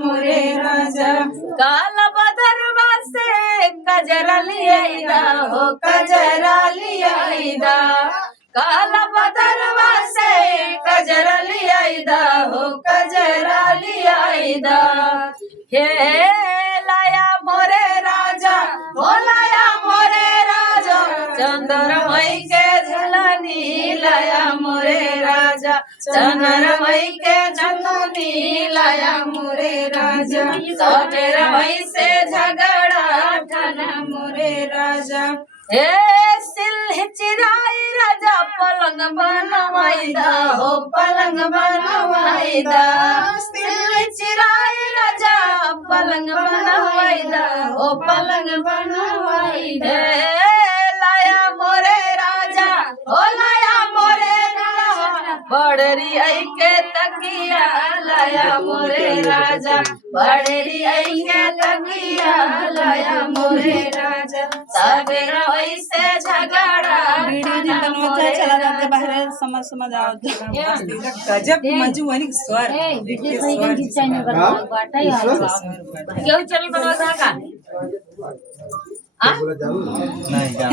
मोरे राजा काला बदरवा से कजरा लिया हो कजरा लिया काला बदरवा से कजरा लिया हो कजरा लिया हे लाया मोरे राजा हो लाया मोरे राजा चंद्रमई के झुलनी लाया मोरे राजा चंद्रमई के झुलनी लाया मोरे राजा चंद्रमई से झगड़ा ठाना मोरे राजा हे सिल चिराई राजा पलंग बनवाईदा हो पलंग बनवाईदा सिल चिराई राजा पलंग बनवाईदा हो पलंग बनवाईदा लाया मोरे राजा हो लाया मोरे राजा बड़री आई के तकिया लाया मोरे राजा बड़री आई के तकिया लाया मोरे राजा सवेरा वैसे झगड़ा चला जाते बाहर समझ आओ गजब मंजू वही स्वर क्यों चल बनवा का